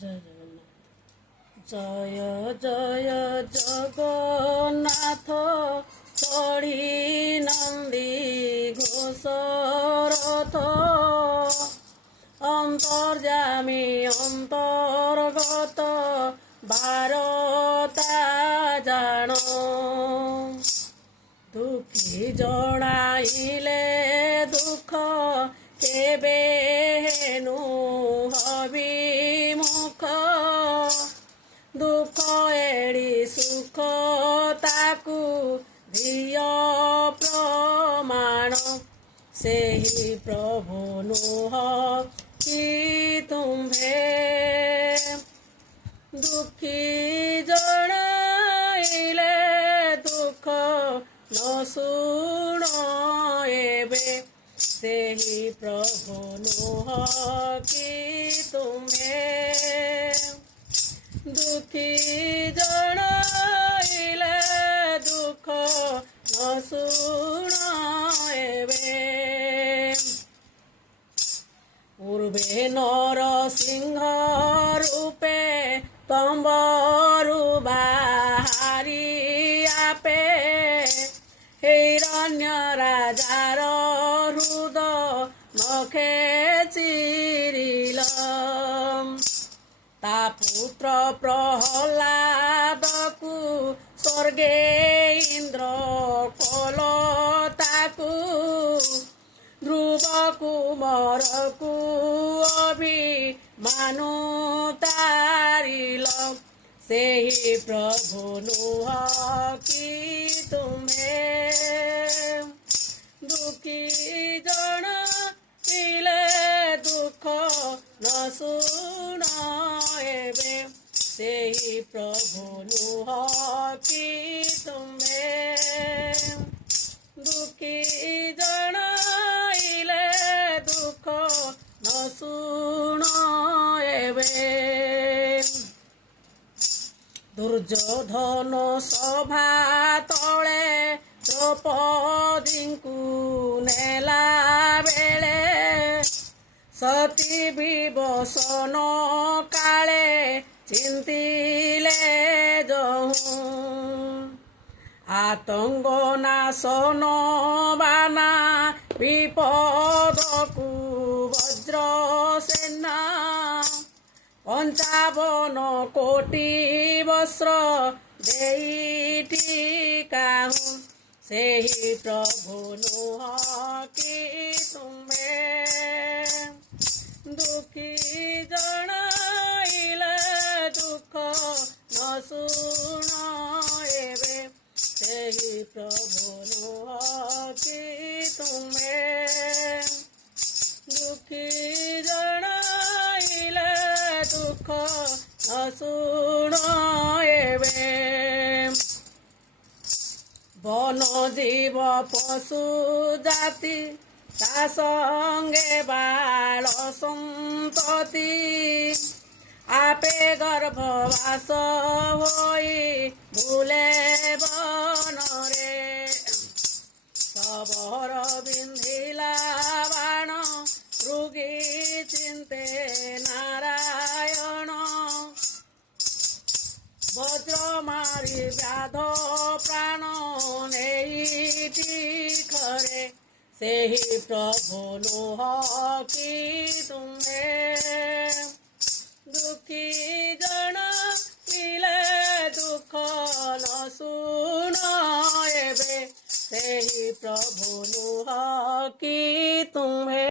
ଜୟ ଜଗନ୍ନାଥ। ଜୟ ଜଗନ୍ନାଥ ଚଢ଼ି ନନ୍ଦୀ ଘୋଷ ରଥ ଅନ୍ତର୍ଯାମୀ ଅନ୍ତର୍ଗତ ବାରତା ଜାଣ ଦୁଃଖୀ ଜଣାଇଲେ ଦୁଃଖ କେବେ ହେନୁ ହବିମୁଖ ଦୁଃଖ ଏଡ଼ି ସୁଖ ତାକୁ ଦିଅ ପ୍ରମାଣ ସେହି ପ୍ରଭୁ ନୁହ କି ତୁମ୍ଭେ ଦୁଃଖୀ ଜଣାଇଲେ ଦୁଃଖ ନ ଶୁଣ ଏବେ ସେହି ପ୍ରଭୁ ନୁହ କି ତୁମ୍ଭେ ଦୁଃଖୀ ଜଣାଇଲେ ଦୁଃଖ ନ ଶୁଣ ଏବେ ପୂର୍ବେ ନରସିଂହ ରୂପେ ତମ୍ବରୁ ବାହାରି ଆପେ ହିରଣ୍ୟ ରାଜାର ହୃଦ ନଖେ ଚିରିଲ ତା ପୁତ୍ର ପ୍ରହ୍ଲାଦକୁ ସ୍ୱର୍ଗେ ଇନ୍ଦ୍ର କଲ ତାକୁ ଧ୍ରୁବ କୁମରକୁ ଅଭିମାନୁ ତାରିଲ ସେହି ପ୍ରଭୁ ନୁହ କି ତୁମେ ଦୁଃଖୀ ଜଣାଇଲେ ଦୁଃଖ ନ ଶୁଣ ଏବେ ସେହି ପ୍ରଭୁ ନୁହ କି ତୁମେ ଦୁଃଖୀ ଜଣାଇଲେ ଦୁଃଖ ନ ଶୁଣ ଏବେ ଦୁର୍ଯ୍ୟୋଧନ ସଭା ତଳେ ଦ୍ରୌପଦୀଙ୍କୁ ନେଲା ବେଳେ ସତୀ ବିଭୀଷଣ କାଳେ ଚିନ୍ତିଲେ ଯହୁଁ ଆତଙ୍କ ନାଶନ ବାନା ବିପଦକୁ ବଜ୍ର ସେନା 55 କୋଟି ବସ୍ତ୍ର ଦେଇ ଠିକାହୁଁ ସେହି ପ୍ରଭୁ ନୁହ କି ତୁମେ ଦୁଃଖୀ ଜଣାଇଲେ ଦୁଃଖ ନ ଶୁଣ ଏବେ ସେହି ପ୍ରଭୁ ନୁହ କି ତୁମେ ଦୁଃଖୀ ଜଣାଇଲେ ଦୁଃଖ ନ ଶୁଣ ଏବେ ବନ ଜୀବ ପଶୁ ଜାତି ତା ସଙ୍ଗେ ବାଳ ସନ୍ତତି ଆପେ ଗର୍ଭବାସ ହୋଇ ବୁଲେ ବନରେ ଶବର ବିନ୍ଧିଲା ବାଣ ମୃଗୀ ଚିନ୍ତେ ନାରାୟଣ ବଜ୍ର ମାରି ବ୍ୟାଧ ପ୍ରାଣ ନେଇ ତୀଖରେ ସେହି ପ୍ରଭୁ ନୁହ କି ତୁମେ ଦୁଃଖୀ ଜଣାଇଲେ ଦୁଃଖ ନ ଶୁଣ ଏବେ ସେହି ପ୍ରଭୁ ନୁହ କି ତୁମ୍ଭେ।